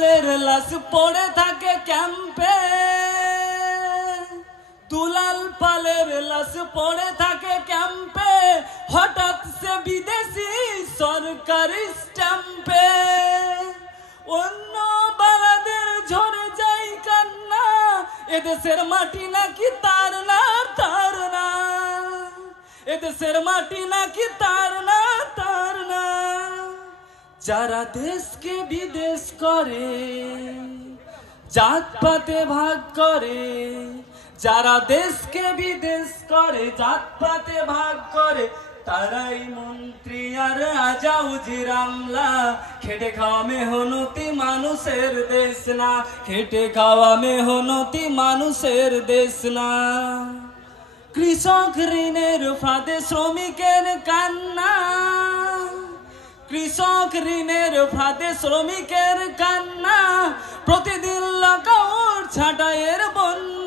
পালের লাশ পড়ে থাকে ক্যাম্পে, দুলাল পালের লাশ পড়ে থাকে ক্যাম্পে, হঠাৎ সে বিদেশি সরকারি স্ট্যাম্পে। অন্য বালাদের ঝরে যায় কান্না, এদেশের মাটি নাকি তার না, তার না। এদেশের মাটি নাকি তার না, তার না। যারা দেশকে বিদেশ করে, জাতপাতে ভাগ করে, যারা দেশকে বিদেশ করে, জাতপাতে ভাগ করে, তারাই মন্ত্রী আর রাজা উজির আমলা। খেটে খাওয়া মেহনতি মানুষের দেশ না, খেটে খাওয়া মেহনতি মানুষের দেশ না। কৃষক ঋণের ফাঁদে শ্রমিকের কান্না, কৃষক ঋণের ফাঁদে শ্রমিকের কান্না, প্রতিদিন লকআউট ছাঁটাইয়ের বন্যা।